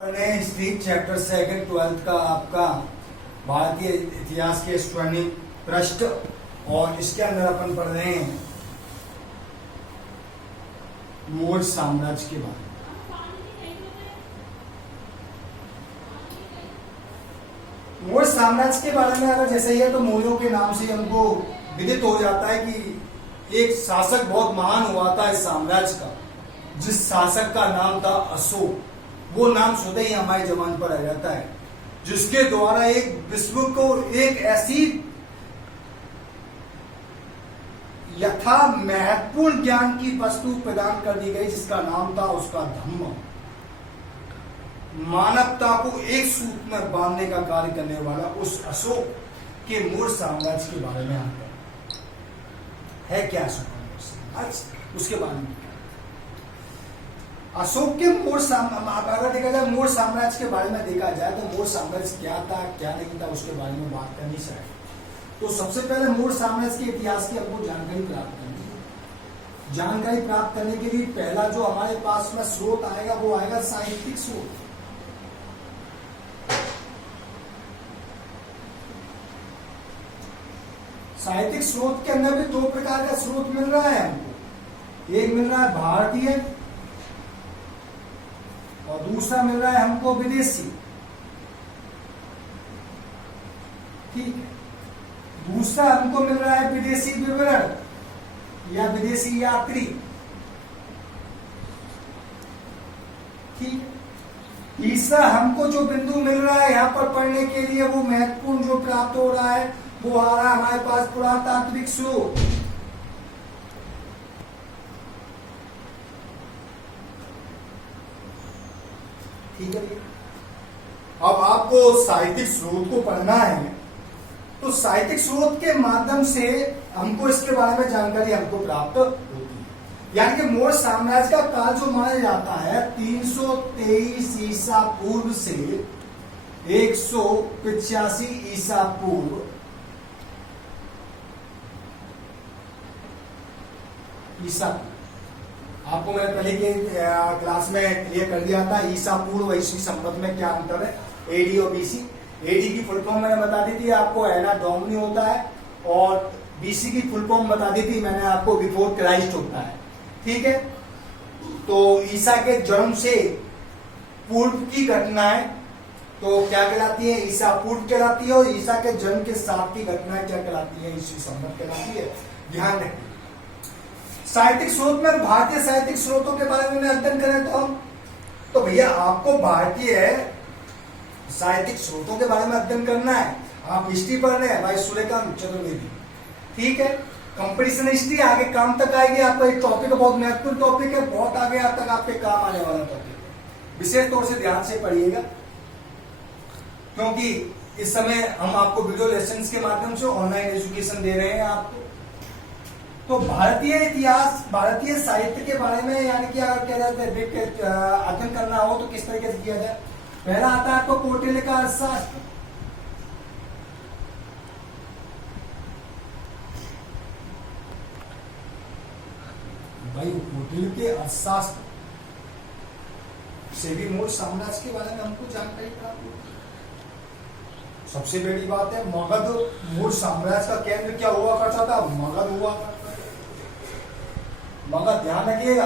History chapter second 12th का आपका भारतीय इतिहास के स्वर्णिम पृष्ठ और इसके अंदर अपन पढ़ रहे हैं मौर्य साम्राज्य के बारे में। मौर्य साम्राज्य के बारे में अगर जैसे ही है तो मौर्यों के नाम से हमको विदित हो जाता है कि एक शासक बहुत महान हुआ था इस साम्राज्य का, जिस शासक का नाम था अशोक। वो नाम स्वतः ही हमारे जबान पर आ जाता है, जिसके द्वारा एक विश्व को एक ऐसी यथा महत्वपूर्ण ज्ञान की वस्तु प्रदान कर दी गई जिसका नाम था उसका धम्म। मानवता को एक सूत्र में बांधने का कार्य करने वाला उस अशोक के मौर्य साम्राज्य के बारे में आता है क्या अशोक उसके बारे में। अशोक के मौर्य अगर देखा जाए मौर्य साम्राज्य के बारे में देखा जाए तो मौर्य साम्राज्य क्या था क्या नहीं था उसके बारे में बात करनी चाहिए। तो सबसे पहले मौर्य साम्राज्य के इतिहास की हमको जानकारी प्राप्त करनी है। जानकारी प्राप्त करने के लिए पहला जो हमारे पास में स्रोत आएगा वो आएगा साहित्यिक स्रोत। साहित्यिक स्रोत के अंदर भी दो प्रकार का स्रोत मिल रहा है हमको। एक मिल रहा है भारतीय और दूसरा मिल रहा है हमको विदेशी। ठीक है, दूसरा हमको मिल रहा है विदेशी विवरण या विदेशी यात्री। ठीक, तीसरा हमको जो बिंदु मिल रहा है यहाँ पर पढ़ने के लिए वो महत्वपूर्ण जो प्राप्त हो रहा है वो आ रहा है हमारे पास पुरातात्विक स्रोत। ठीक है, अब आपको साहित्यिक स्रोत को पढ़ना है तो साहित्यिक स्रोत के माध्यम से हमको इसके बारे में जानकारी हमको प्राप्त होती है। यानी कि मौर्य साम्राज्य का काल जो माना जाता है 323 ईसा पूर्व से 185 ईसा पूर्व आपको मैंने पहले के क्लास में क्लियर कर दिया था ईसा पूर्व ईस्वी संवत में क्या अंतर है, एडी और बीसी। एडी की फुल फॉर्म मैंने बता दी थी आपको, एना डोमिनी होता है, और बीसी की फुल फॉर्म बता दी थी मैंने आपको, बिफोर क्राइस्ट होता है। ठीक है, तो ईसा के जन्म से पूर्व की घटनाएं तो क्या कहलाती है, ईसा पूर्व कहलाती है, और ईसा के जन्म के साथ की घटनाएं क्या कहलाती है, ईस्वी संवत कहलाती है। ध्यान रखिए। साहित्यिक स्रोत में भारतीय साहित्यिक स्रोतों के बारे में अध्ययन करें तो हम तो भैया आपको भारतीय साहित्यिक स्रोतों के बारे में अध्ययन करना है। आप हिस्ट्री पढ़ रहे हैं भाई, सूर्यकांत चतुर्वेदी। ठीक है, कंपटीशन हिस्ट्री आगे काम तक आएगी। आपका एक टॉपिक बहुत महत्वपूर्ण टॉपिक है, बहुत आगे तक आपके काम आने वाला टॉपिक है। विशेष तौर से ध्यान से पढ़िएगा क्योंकि इस समय हम आपको वीडियो लेसन के माध्यम से ऑनलाइन एजुकेशन दे रहे हैं आपको। तो भारतीय इतिहास भारतीय साहित्य के बारे में यानी कि अगर कह जाते अध्ययन करना हो तो किस तरीके से किया जाए। पहला आता है आपको कौटिल्य का अर्थशास्त्र। भाई कौटिल्य के अर्थशास्त्र से भी मौर्य साम्राज्य के बारे में हमको जानकारी प्राप्त होती। सबसे बड़ी बात है मगध, मौर्य साम्राज्य का केंद्र क्या हुआ करता था, मगध हुआ करता। मगध ध्यान रखिएगा,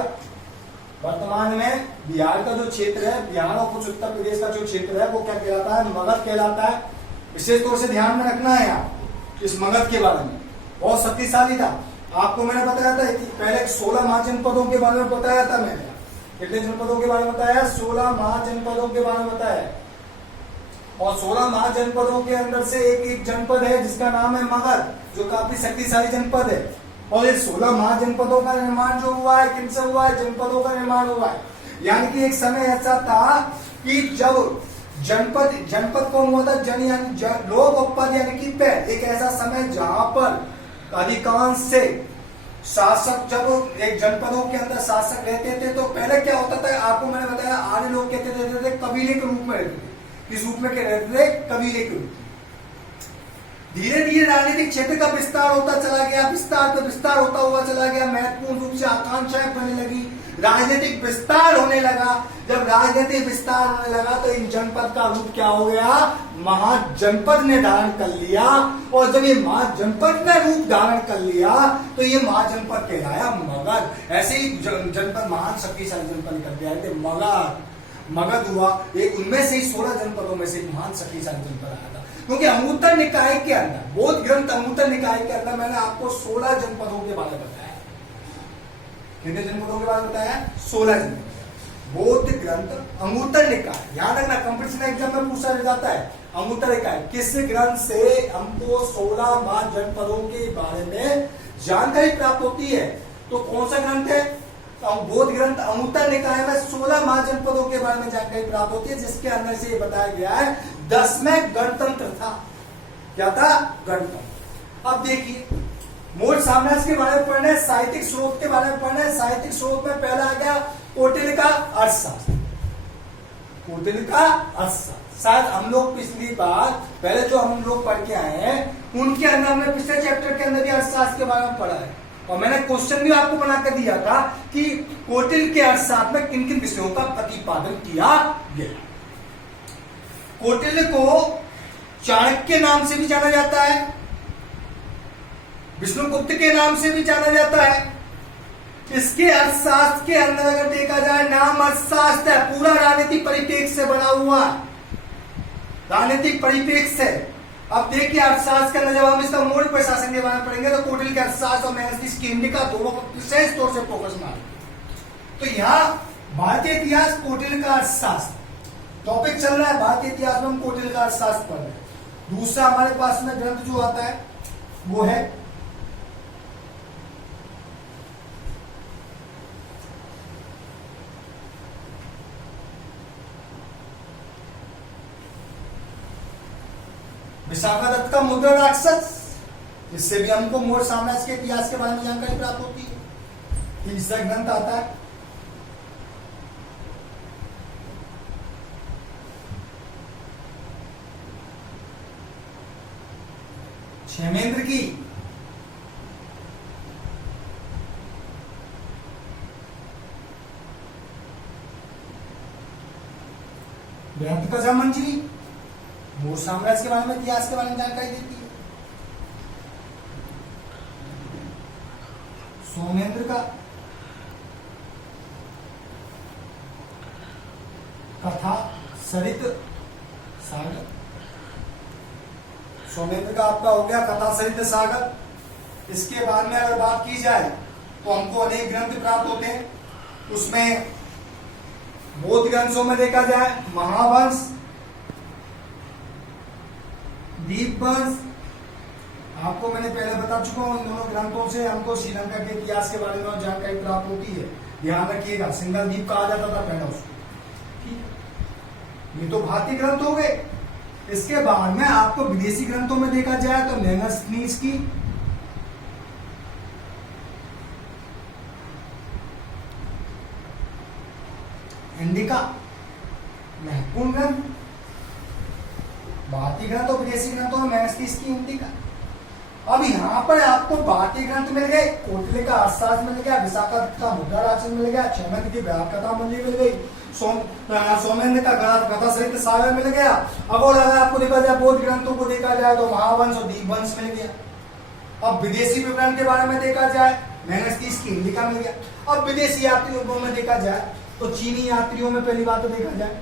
वर्तमान में बिहार का जो क्षेत्र है, बिहार और कुछ उत्तर प्रदेश का जो क्षेत्र है वो क्या कहलाता है, मगध कहलाता है। विशेष तौर से ध्यान में रखना है आप इस मगध के बारे में, बहुत शक्तिशाली था। आपको मैंने बताया था कि पहले 16 महाजनपदों के बारे में बताया था मैंने। कितने जनपदों के बारे में बताया, 16 महाजनपदों के बारे में बताया। और 16 महाजनपदों के अंदर से एक जनपद है जिसका नाम है मगध, जो काफी शक्तिशाली जनपद है। और ये 16 महाजनपदों का निर्माण जो हुआ है किनसे हुआ है, जनपदों का निर्माण हुआ है। यानी कि एक समय ऐसा था कि जब जनपद कौन हुआ था, जन यानी लोग उपपद यानी कि पैर। एक ऐसा समय जहां पर अधिकांश से शासक जब एक जनपदों के अंदर शासक रहते थे तो पहले क्या होता था, आपको मैंने बताया आर्य लोग कहते रहते थे कबीले के रूप में रहते थे। किस रूप में रहते थे, कबीले के रूप में। धीरे धीरे राजनीतिक क्षेत्र का विस्तार होता चला गया, विस्तार पे विस्तार होता हुआ चला गया, महत्वपूर्ण रूप से आकांक्षाएं बढ़ने लगी। राजनीतिक विस्तार होने लगा। जब राजनीतिक विस्तार होने लगा तो इन जनपद का रूप क्या हो गया, महाजनपद ने धारण कर लिया। और जब ये महाजनपद ने रूप धारण कर लिया तो ये महाजनपद कहलाया मगध। ऐसे ही जनपद महान शक्तिशाली जनपद निकल के आए थे, मगध हुआ एक, उनमें से ही 16 जनपदों में से एक महान शक्तिशाली जनपद आया था। क्योंकि अंगुत्तर निकाय के अंदर, बौद्ध ग्रंथ अंगुत्तर निकाय के अंदर मैंने आपको 16 जनपदों के बारे में बताया। कितने जनपदों के बारे में बताया, 16 जनपद। बौद्ध ग्रंथ अंगुत्तर निकाय, याद रखना कंपटीशन एग्जाम में पूछा जाता है। अंगुत्तर निकाय किस ग्रंथ से हमको 16 महान जनपदों के बारे में जानकारी प्राप्त होती है, तो कौन सा ग्रंथ है, बौद्ध ग्रंथ अंगुत्तर निकाय में 16 महाजनपदों के बारे में जानकारी प्राप्त होती है, जिसके अंदर से ये बताया गया है 10वें गणतंत्र था। क्या था, गणतंत्र। अब देखिए मौर्य साम्राज्य के बारे में पढ़ना है, साहित्यिक स्रोत के बारे में पढ़ना है। साहित्यिक स्रोत में पहला आ गया कौटिल्य का अर्थशास्त्र। कौटिल्य का अर्थशास्त्र शायद हम लोग पिछली बार पहले जो हम लोग पढ़ के आए हैं उनके अंदर हमने पिछले चैप्टर के अंदर भी अर्थशास्त्र के बारे में पढ़ा है। और मैंने क्वेश्चन भी आपको बनाकर दिया था कि कौटिल्य के अर्थशास्त्र में किन किन विषयों का प्रतिपादन किया गया। कौटिल्य को चाणक्य नाम से भी जाना जाता है, विष्णुगुप्त के नाम से भी जाना जाता है। इसके अर्थशास्त्र के अंदर अगर देखा जाए, नाम अर्थशास्त्र है, पूरा राजनीतिक परिप्रेक्ष्य से बना हुआ, राजनीतिक परिप्रेक्ष्य से। अब देखिए अर्थशास्त्र के अंदर जब हम इसका मौर्य प्रशासन के बारे में पढ़ेंगे तो कौटिल्य के अर्थशास्त्र और मेगस्थनीज की इंडिका दोनों को विशेष तौर से फोकस मारेंगे। तो यहाँ भारतीय इतिहास कौटिल्य का अर्थशास्त्र टॉपिक चल रहा है। भारतीय इतिहास में हम कौटिल्य का अर्थशास्त्र पढ़ रहे हैं। दूसरा हमारे पास में ग्रंथ जो आता है वो है विशाखादत्त का मुद्रा राक्षस, इससे भी हमको मौर्य साम्राज्य के इतिहास के बारे में जानकारी प्राप्त होती है। तीसरा ग्रंथ आता है क्षेमेंद्र की ग्रंथ कथा मंजरी, मौर्य साम्राज्य के बारे में इतिहास के बारे में जानकारी देती है। सोमेंद्र का कथा सरित सागर, सोमेंद्र का आपका हो गया कथा सरित सागर। इसके बाद में अगर बात की जाए तो हमको अनेक ग्रंथ प्राप्त होते हैं। उसमें बौद्ध ग्रंथों में देखा जाए महावंश, दीपवंश, आपको मैंने पहले बता चुका हूं, इन दोनों ग्रंथों से हमको श्रीलंका के इतिहास के बारे में जानकारी प्राप्त होती है। ध्यान रखिएगा, सिंगल द्वीप कहा जाता था पहले उसको। ठीक है, ये तो भारतीय ग्रंथ हो गए। इसके बाद में आपको विदेशी ग्रंथों में देखा जाए तो मेगस्थनीज की इंडिका महत्वपूर्ण ग्रंथ, भारतीय ग्रंथ और विदेशी ग्रंथों में मेगस्थनीज की इंडिका। अब यहाँ पर आपको भारतीय ग्रंथ मिल गए, कौटिल्य का अर्थशास्त्र मिल गया, विशाखादत्त का मुद्रा राक्षस मिल गया, क्षेमेंद्र की कथा मंजरी मिल गई, सोमेंद्र का कथा सरित सागर मिल गया। अब और अगर आपको देखा जाए बौद्ध ग्रंथों को देखा जाए तो महावंश और दीपवंश मिल गया। अब विदेशी विवरण के बारे में देखा जाए मेगस्थनीज की इंडिका मिल गया। अब विदेशी यात्रियों में देखा जाए तो चीनी यात्रियों में पहली बात तो देखा जाए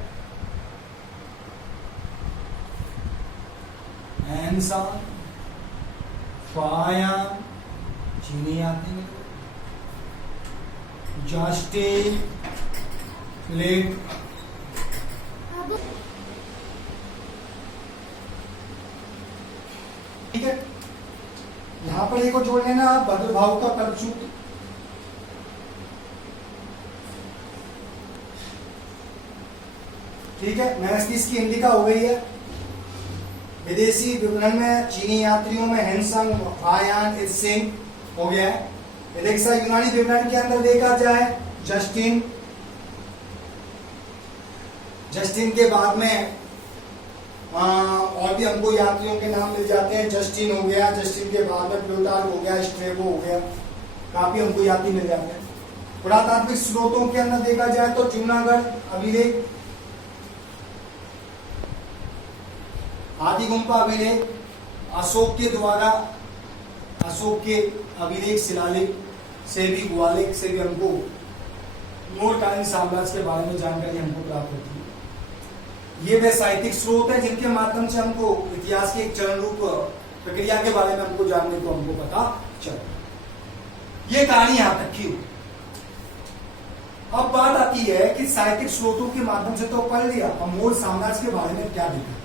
एनसान, फायान, चीनी यात्री, जस्टिन लेट, ठीक है। यहां पर एक जोड़ लेना भद्रभाव का कल्पसूत्र, ठीक है। मेगस्थनीज की इंडिका हो गई है। विदेशी विवरण में चीनी यात्रियों में हैंसंग, फायान, इत्सिंग हो गया है। यूनानी विवरण के अंदर देखा जाए जस्टिन के बाद में और भी हमको यात्रियों के नाम मिल जाते हैं। जस्टिन हो गया, जस्टिन के बाद में प्लूटार्क हो गया, स्ट्रेबो हो गया, काफी हमको यात्री मिल जाते हैं। पुरातात्विक स्रोतों के अंदर देखा जाए तो जूनागढ़ अभिलेख, आदिगुम्पा अभिलेख, अशोक के अभिलेख शिलालेख से भी, गुआलेख से भी हमको मोरकालीन साम्राज्य के बारे में जानकारी हमको प्राप्त होती है। ये वे साहित्यिक स्रोत है जिनके माध्यम से हमको इतिहास की एक चरण रूप प्रक्रिया के बारे में हमको जानने को हमको पता चला। ये कहानी यहां तक की। अब बात आती है कि साहित्यिक स्रोतों के माध्यम से तो पढ़ लिया, अब मौर्य साम्राज्य के बारे में क्या देखा।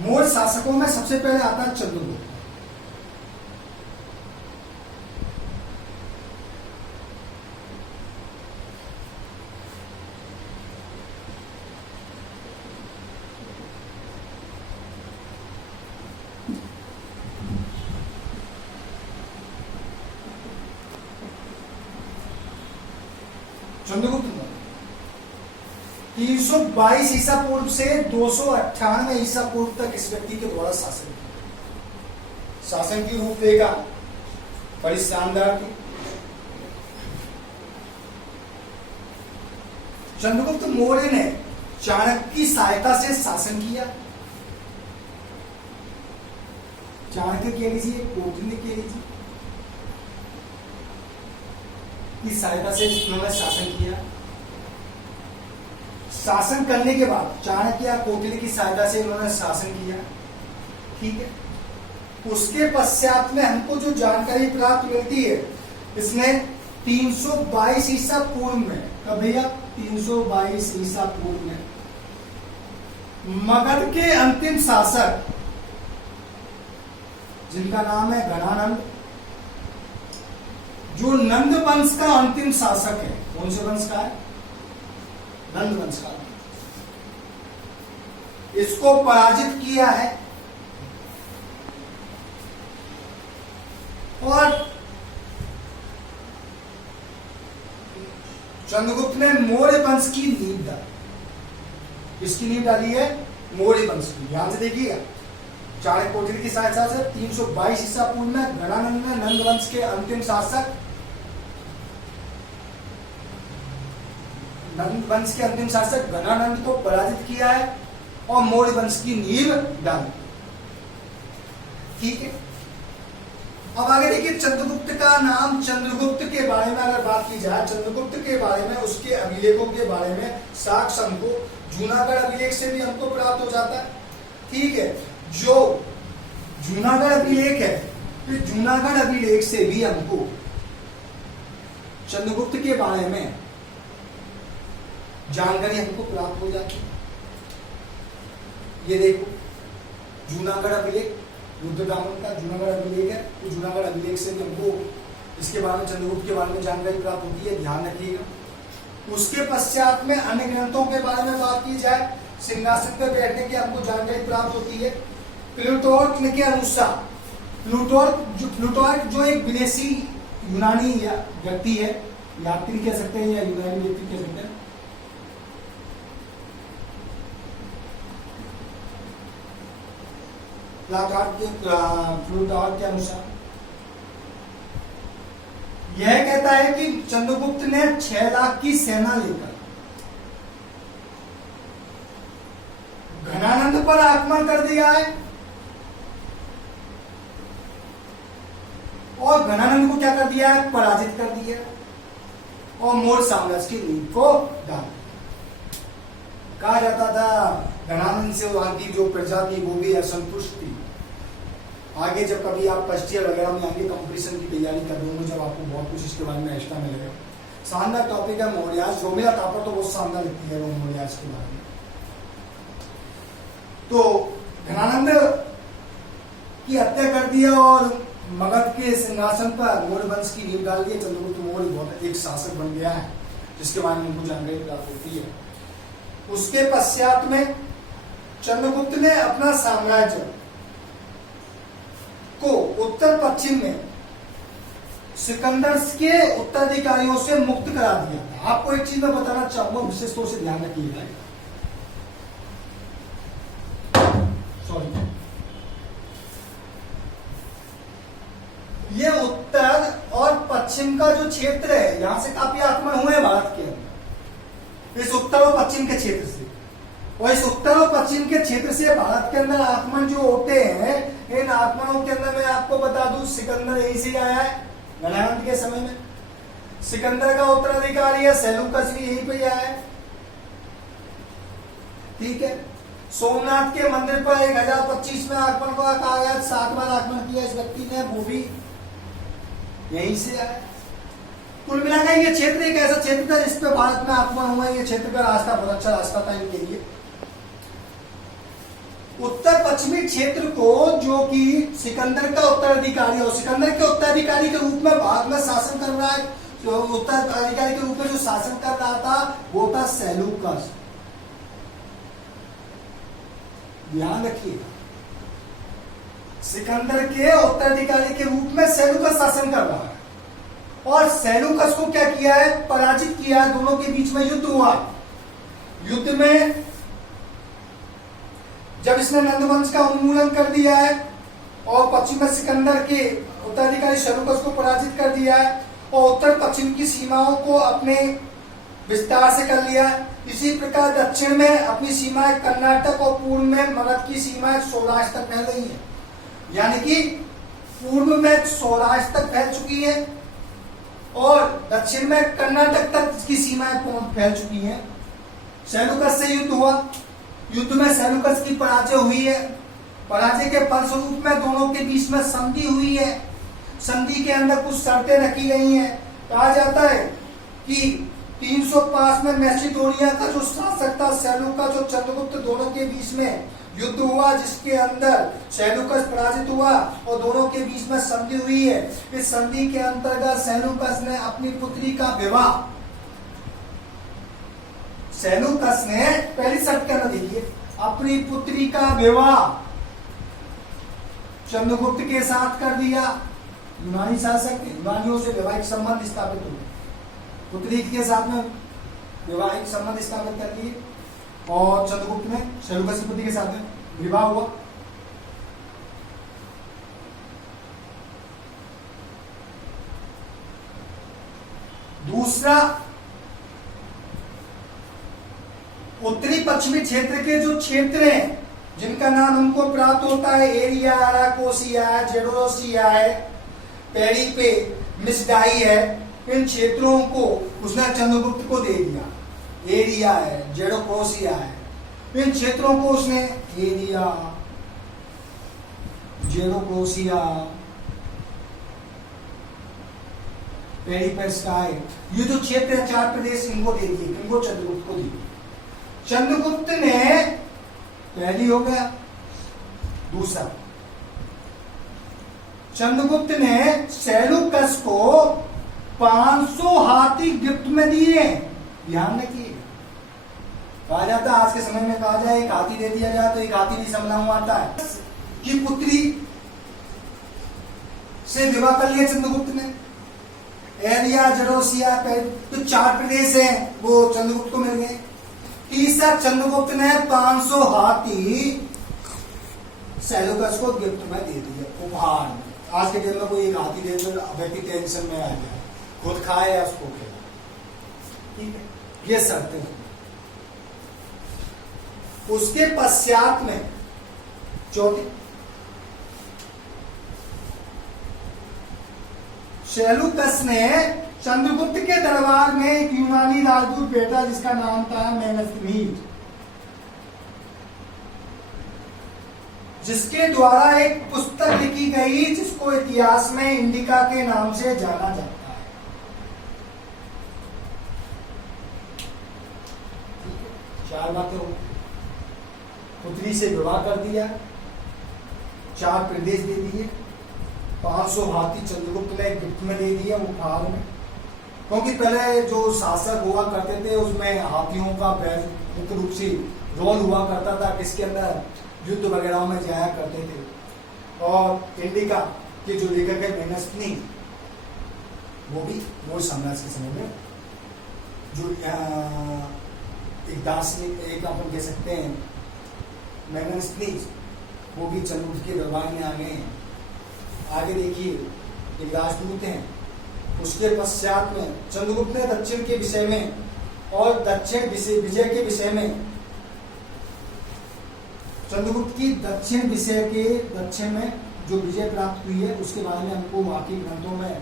मौर्य शासकों में सबसे पहले आता है चंद्रगुप्त। चंद्रगुप्त 322 ईसा पूर्व से 298 ईसा पूर्व तक इस व्यक्ति के द्वारा शासन किया। शासन की रूपरेखा बड़ी शानदार थी। चंद्रगुप्त मौर्य ने चाणक्य की सहायता से शासन किया। चाणक्य कह लीजिए, कौटिल्य कह लीजिए, की सहायता से उन्होंने शासन किया। शासन करने के बाद चाणक्य या कौटिल्य की सहायता से उन्होंने शासन किया, ठीक है। उसके पश्चात में हमको जो जानकारी प्राप्त मिलती है, इसने 322 ईसा पूर्व में, कब भैया 322 ईसा पूर्व में मगध के अंतिम शासक जिनका नाम है घनानंद, जो नंद वंश का अंतिम शासक है। कौन से वंश का है? नंद वंश का। इसको पराजित किया है और चंद्रगुप्त ने मौर्य वंश की नींव डाली। किसकी नींव डाली है? मौर्य वंश की। ध्यान से देखिएगा, चाणक्य कौटिल्य की सहायता से 322 ईसा पूर्व में घनानंद ने नंद वंश के अंतिम शासक, नंद वंश के अंतिम शासक घनानंद को पराजित किया है और मौर्य वंश की नींव डाली, ठीक है। अब आगे देखिए, चंद्रगुप्त का नाम, चंद्रगुप्त के बारे में अगर बात की जाए, चंद्रगुप्त के बारे में, उसके अभिलेखों के बारे में साक्ष्य हमको जूनागढ़ अभिलेख से भी हमको प्राप्त हो जाता है, ठीक है। जो जूनागढ़ अभिलेख है, तो जूनागढ़ अभिलेख से भी हमको चंद्रगुप्त के बारे में जानकारी हमको प्राप्त हो जाती है। ये देखो, जूनागढ़ अभिलेख, रुद्रदामन का जूनागढ़ अभिलेख है, तो जूनागढ़ अभिलेख से भी हमको इसके बारे में, चंद्रगुप्त के बारे में जानकारी प्राप्त होती है, ध्यान रखिएगा। उसके पश्चात में अन्य ग्रंथों के बारे में बात की जाए, सिंहासन पर बैठने की हमको जानकारी प्राप्त होती है। प्लूटार्क के अनुसार, प्लूटार्क जो एक विदेशी यूनानी व्यक्ति है, यात्री कह सकते हैं या यूनानी व्यक्ति कह सकते हैं, प्लूटार्क के अनुसार यह कहता है कि चंद्रगुप्त ने 6 लाख की सेना लेकर घनानंद पर आक्रमण कर दिया है और घनानंद को क्या कर दिया है? पराजित कर दिया और मौर्य साम्राज्य की नींव को डाल। कहा जाता था घनानंद से वहां की जो प्रजा थी वो भी असंतुष्ट थी। आगे जब कभी आप फर्स्ट ईयर वगैरह में आगे कंपटीशन की तैयारी कर रहे होंगे, जब आपको बहुत कुछ इसके बारे में एक्स्ट्रा मिलेगा। शानदार टॉपिक है मौर्यास, रोमिला तापर तो बहुत शानदार लिखती है वो मौर्यास के बारे में। तो घनानंद की हत्या कर दिया और मगध के सिंहासन पर मौर्य वंश की नींव डाल दी। चंद्रगुप्त मौर्य बहुत एक शासक बन गया है, जिसके बारे में उनको जानकारी प्राप्त होती है। उसके पश्चात में चंद्रगुप्त ने अपना साम्राज्य को उत्तर पश्चिम में सिकंदर के उत्तराधिकारियों से मुक्त करा दिया था। आपको एक चीज मैं बताना चाहूंगा, विशेष तौर से ध्यान रखिएगा। पश्चिम का जो क्षेत्र है, यहां से काफी आक्रमण हुए भारत के अंदर, इस उत्तर और पश्चिम के क्षेत्र से। और इस उत्तर और पश्चिम के क्षेत्र से भारत के अंदर आक्रमण जो होते हैं, इन आक्रमणों के अंदर मैं आपको बता दूं, सिकंदर यहीं से आया है घनानंद के समय में। सिकंदर का उत्तराधिकारी है सेलूकस, भी यहीं पे आया है। ठीक है। सोमनाथ के मंदिर पर 1025 में आक्रमण को कहा गया, 7 बार आक्रमण किया इस व्यक्ति ने, वो भी यहीं से आया। कुल मिलाकर ये क्षेत्र एक ऐसा क्षेत्र था जिस पे भारत में आक्रमण हुआ। ये क्षेत्र का रास्ता बहुत अच्छा रास्ता था इनके लिए। उत्तर पश्चिमी क्षेत्र को जो कि सिकंदर का उत्तराधिकारी, और सिकंदर के उत्तराधिकारी के रूप में भारत में शासन कर रहा है, जो उत्तराधिकारी के रूप में जो शासन कर रहा था वो था सेलूकस। ध्यान रखिए, सिकंदर के उत्तराधिकारी के रूप में सेलूकस शासन कर रहा है। और सेलूकस को क्या किया है, पराजित किया है। दोनों के बीच में युद्ध हुआ। युद्ध में जब इसने नंदवंश का उन्मूलन कर दिया है और पश्चिम में सिकंदर के उत्तराधिकारी सेलूकस को पराजित कर दिया है और उत्तर पश्चिम की सीमाओं को अपने विस्तार से कर लिया। इसी प्रकार दक्षिण में अपनी सीमाएं कर्नाटक और पूर्व में मगध की सीमाएं सौराष्ट्र तक फैल गई है। यानी कि पूर्व में सौराष्ट्र तक फैल चुकी है और दक्षिण में कर्नाटक तक की सीमाएं फैल चुकी हैं। सेलूकस से युद्ध हुआ। युद्ध में सेलूकस की पराजय हुई है। पराजय के फलस्वरूप में दोनों के बीच में संधि हुई है। संधि के अंदर कुछ शर्तें रखी गई हैं। कहा जाता है कि 305 में मैसिडोनिया का जो शासक था सेलूकस और चंद्रगुप्त, दोनों के बीच में युद्ध हुआ जिसके अंदर सेलूकस पराजित हुआ और दोनों के बीच में संधि हुई है। इस संधि के अंतर्गत सेलूकस ने अपनी पुत्री का विवाह, सेलूकस ने पहली शर्त क्या देखिए, अपनी पुत्री का विवाह चंद्रगुप्त के साथ कर दिया। यूनानी शासक ने यूनानियों से वैवाहिक संबंध स्थापित हुए, पुत्री के साथ में वैवाहिक संबंध स्थापित कर लिए और चंद्रगुप्त ने सेलूकस की पुत्री के साथ में विवाह हुआ। दूसरा, उत्तरी पश्चिमी क्षेत्र के जो क्षेत्र हैं जिनका नाम हमको प्राप्त होता है, एरिया, अराकोसिया है, जेडोरोसिया है, पेरीपे, मिसडाई है, इन क्षेत्रों को उसने चंद्रगुप्त को दे दिया। एरिया है, जेडोकोसिया है, इन क्षेत्रों को उसने एरिया, जेडोकोसिया, पेरीपेस्टाई, ये जो क्षेत्र है 4 प्रदेश इनको दे दिए। इनको चंद्रगुप्त को दिए। चंद्रगुप्त ने पहली हो गया। दूसरा, चंद्रगुप्त ने सेलूकस को 500 हाथी गिफ्ट में दिए। ध्यान रखिए, कहा जाता है आज के समय में कहा जाए एक हाथी दे दिया जाए तो एक हाथी भी संभला हुआ आता है। कि पुत्री से विवाह कर लिया चंद्रगुप्त ने। एरिया, जरोसिया, तो 4 प्रदेश हैं वो चंद्रगुप्त को मिल गए। तीसरा, चंद्रगुप्त ने 500 हाथी सेलूकस को गिफ्ट में दे दिया, उपहार में। आज के दिन में कोई एक हाथी दे तो व्यक्ति टेंशन में आ जाए, खुद खाए या उसको खाए। ठीक है, ये शर्तें हैं। उसके पश्चात में चौथी, सेलूकस ने चंद्रगुप्त के दरबार में एक यूनानी राजदूत भेजा जिसका नाम था मेनेस्नीट, जिसके द्वारा एक पुस्तक लिखी गई जिसको इतिहास में इंडिका के नाम से जाना जाता है। 4 बातें हो, पुत्री से विवाह कर दिया, 4 प्रदेश दे दिए, 500 हाथी चंद्रगुप्त ने गिफ्ट में दे दिया उपहार में। क्योंकि पहले जो शासक हुआ करते थे उसमें हाथियों का मुख्य रूप से रोल हुआ करता था, किसके अंदर युद्ध वगैरह में जाया करते थे। और इंडिका के जो लेखक है मेनेस्नी, वो भी वो साम्राज्य के समय में जो एक दार्शनिक, एक अपन कह सकते हैं मेनेस्नी, वो भी चंद्रगुप्त के दरबार में आ गए हैं। आगे देखिए, एक राजदूत हैं उसके पश्चात में चंद्रगुप्त ने दक्षिण के विषय में और दक्षिण विजय के विषय में, चंद्रगुप्त की दक्षिण में जो विजय प्राप्त हुई है उसके बारे में हमको वहां के ग्रंथों में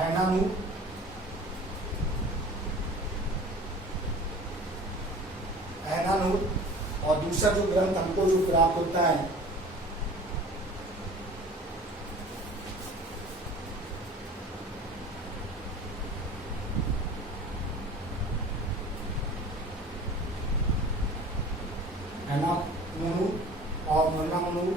ऐनानूर और दूसरा जो ग्रंथ हमको जो प्राप्त होता है और मन्नामनूर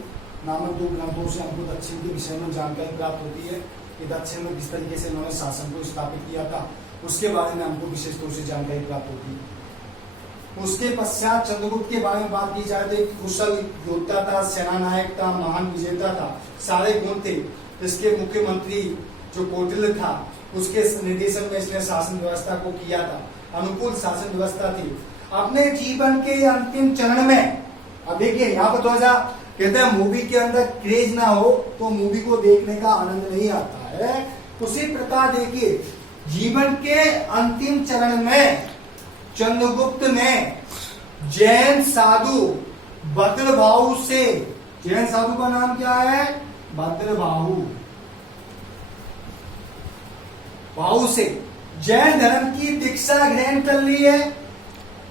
नामक दो ग्रंथों से हमको दक्षिण के विषय में जानकारी प्राप्त होती है कि दक्षिण में किस तरीके से उन्होंने शासन को स्थापित किया था, उसके बारे में हमको विशेष तौर से जानकारी प्राप्त होती है। उसके पश्चात चंद्रगुप्त के बारे में बात की जाए तो एक कुशल योद्धा था, सेना नायक था, महान विजेता था, सारे गुण थे। इसके मुख्यमंत्री जो कौटिल्य था उसके निर्देशन में इसने शासन व्यवस्था को किया था, अनुकूल शासन व्यवस्था थी। अपने जीवन के अंतिम चरण में, अब देखिए यहाँ पर थोड़ा सा कहते हैं मूवी के अंदर क्रेज ना हो तो मूवी को देखने का आनंद नहीं आता है, उसी प्रकार देखिए जीवन के अंतिम चरण में चंद्रगुप्त ने जैन साधु भद्रबाहु से, जैन साधु का नाम क्या है? भद्रबाहु, बाहु से जैन धर्म की दीक्षा ग्रहण कर ली है।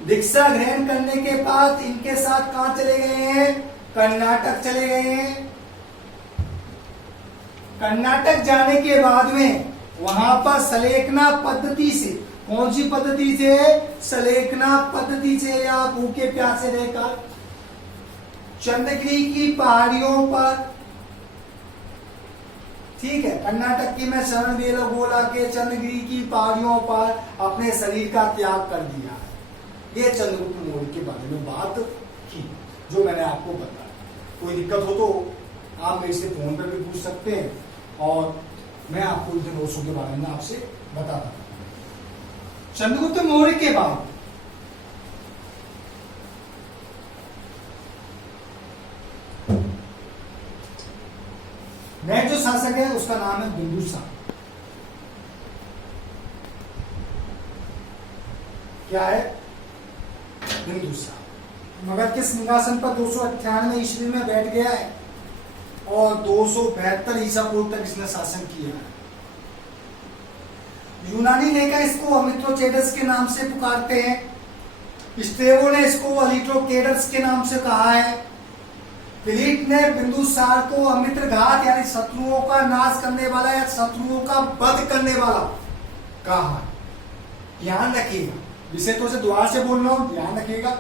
दीक्षा ग्रहण करने के बाद इनके साथ कहां चले गए हैं? कर्नाटक चले गए हैं। कर्नाटक जाने के बाद में वहां पर सलेखना पद्धति से, कौन सी पद्धति से? सलेखना पद्धति से, या भूखे प्यासे रहकर चंद्रगिरी की पहाड़ियों पर, ठीक है, कर्नाटक की में शरण बेलगोला के चंद्रगिरी की पहाड़ियों पर अपने शरीर का त्याग कर दिया। ये चंद्रगुप्त मौर्य के बारे में बात की जो मैंने आपको बताया। कोई दिक्कत हो तो आप मेरे से फोन पर भी पूछ सकते हैं और मैं आपको इन नोट्सों के बारे में आपसे बताता हूं। चंद्रगुप्त मौर्य के बाद नेक्स्ट जो शासक है उसका नाम है बिंदुसार। क्या है? बिंदुसार मगध के सिंहासन पर 298 ईस्वी में बैठ गया है और 272 ईसा पूर्व तक इसने शासन किया है। यूनानी लेखक इसको अमित्रोचेडस के नाम से पुकारते हैं। स्ट्रेबो ने इसको अलिट्रोकेडस के नाम से कहा है। फिलिप ने बिंदुसार को अमित्रघात यानी शत्रुओं का नाश करने वाला या शत्रुओं का वध करने वाला कहा। ध्यान रखिएगा, विषय तो से द्वार से बोल रहा हूं, ध्यान रखिएगा।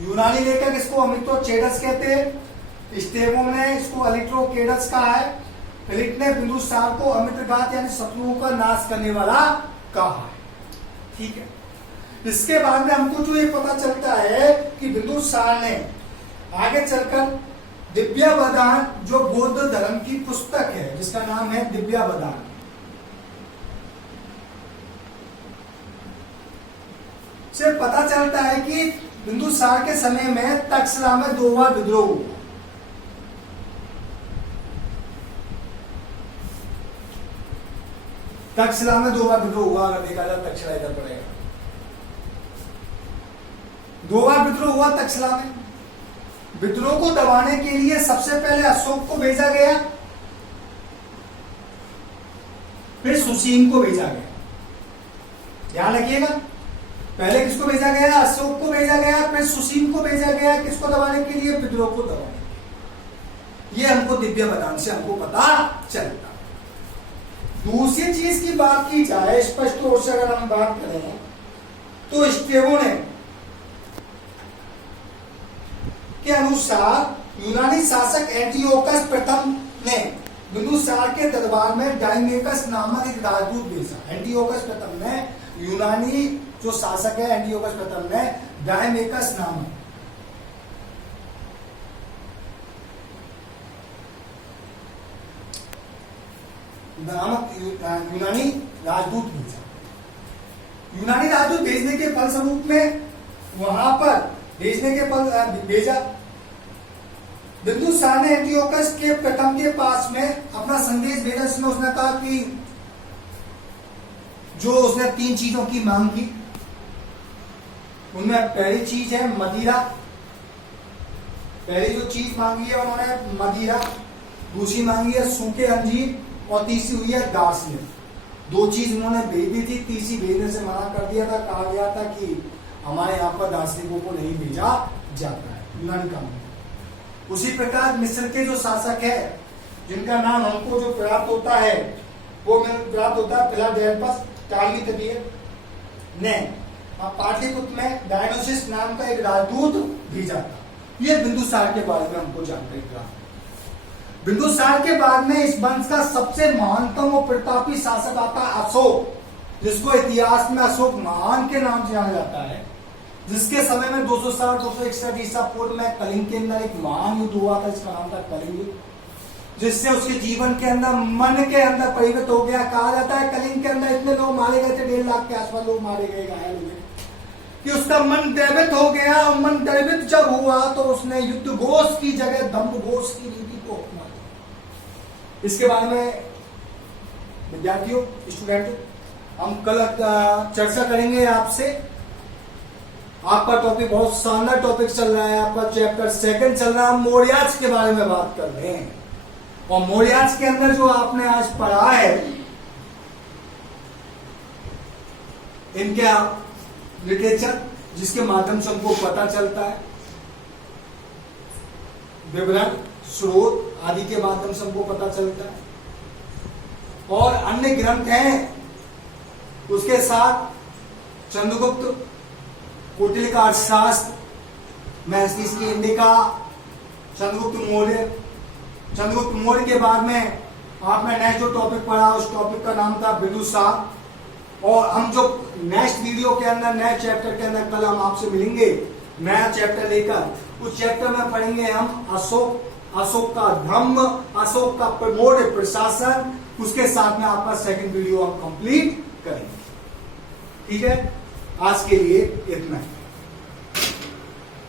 यूनानी लेखक इसको अमित्रोचेडस कहते हैं। स्ट्रेबो ने इसको अलिट्रोकेडस कहा है। फिलिप ने बिंदुसार को अमित्रघात यानी शत्रुओं का नाश करने वाला कहा है। ठीक है, इसके बाद में हमको जो ये पता चलता है कि बिंदुसार ने आगे चलकर दिव्यावधान, जो बौद्ध धर्म की पुस्तक है जिसका नाम है दिव्यावधान, से पता चलता है कि बिंदुसार के समय में तक्षशिला में 2 बार विद्रोह हुआ। तक्षशिला में 2 बार विद्रोह हुआ। अगर देखा जाए तक्षशिला इधर पड़ेगा, 2 बार विद्रोह हुआ तक्षशिला में। विद्रोह को दबाने के लिए सबसे पहले अशोक को भेजा गया, फिर सुसीम को भेजा गया। ध्यान रखिएगा, पहले किसको भेजा गया? अशोक को भेजा गया, फिर सुसीम को भेजा गया। किसको दबाने के लिए? विद्रोह को दबाने के लिए। ये हमको दिव्यावधान से हमको पता चलता। दूसरी चीज की बात की जाए स्पष्ट तौर से अगर हम बात करें तो स्ट्रेबो ने के अनुसार यूनानी शासक एंटियोकस प्रथम ने बिंदुसार के दरबार में डायमेकस नामक एक राजदूत भेजा। एंटियोकस प्रथम ने, यूनानी जो शासक है एंटियोकस प्रथम ने डायमेकस नामक यूनानी राजदूत भेजा। यूनानी राजदूत भेजने के फलस्वरूप में वहां पर भेजने के फल भेजा। बिंदुसार ने एंटियोकस के प्रथम के पास में अपना संदेश भेजा, जिसमें उसने कहा कि जो उसने 3 चीजों की मांग की, उनमें पहली चीज है मदिरा। पहली जो चीज मांगी है उन्होंने मदिरा, दूसरी मांगी है सूखे अंजीर और तीसरी हुई है दार्शनिक। 2 चीज उन्होंने भेज दी थी, तीसरी भेजने से मना कर दिया था। कहा गया था कि हमारे यहाँ पर दार्शनिकों को नहीं भेजा जाता है, नन का। उसी प्रकार मिस्र के जो शासक है जिनका नाम हमको जो प्राप्त होता है वो प्राप्त होता है फिलाडेल्फस टाली तबीयत ने पाटलिपुत्र में डायनोसिस नाम का एक राजदूत भेजा था। ये बिंदुसार के बारे में हमको जानकारी प्राप्त। बिंदुसार के बाद में इस वंश का सबसे महानतम और प्रतापी शासक आता है अशोक, जिसको इतिहास में अशोक महान के नाम से जाना जाता है, जिसके समय में 260-261 ईसा पूर्व में कलिंग के अंदर एक महान युद्ध हुआ था, इसका नाम था कलिंग युद्ध, जिससे उसके जीवन के अंदर मन के अंदर परिवर्तित हो गया। कहा जाता है कलिंग के अंदर इतने लोग मारे गए थे, 1.5 लाख के आसपास लोग मारे गए, घायल हुए, कि उसका मन द्रवित हो गया। और मन द्रवित जब हुआ तो उसने युद्ध घोष की जगह दम्भ घोष की नीति को अपना लिया। इसके बारे में विद्यार्थियों, स्टूडेंट, हम कल चर्चा करेंगे आपसे। आपका टॉपिक बहुत शानदार टॉपिक चल रहा है, आपका चैप्टर 2 चल रहा है, मौर्याज के बारे में बात कर रहे हैं। और मौर्याज के अंदर जो आपने आज पढ़ा है, इनके लिटरेचर जिसके माध्यम से हमको पता चलता है, विवरण, स्रोत आदि के माध्यम से हमको पता चलता है, और अन्य ग्रंथ हैं उसके साथ चंद्रगुप्त, कौटिल्य का अर्थशास्त्र, मैथमेटिक्स की इंडिका, चंद्रगुप्त मौर्य के बाद में आपने नेक्स्ट जो टॉपिक पढ़ा उस टॉपिक का नाम था बिंदुसार। और हम जो नेक्स्ट वीडियो के अंदर नए चैप्टर के अंदर कल हम आपसे मिलेंगे नया चैप्टर लेकर, उस चैप्टर में पढ़ेंगे हम अशोक का धर्म, अशोक का मौर्य प्रशासन, उसके साथ में आपका 2nd वीडियो हम कंप्लीट करेंगे। ठीक है, आज के लिए इतना ही।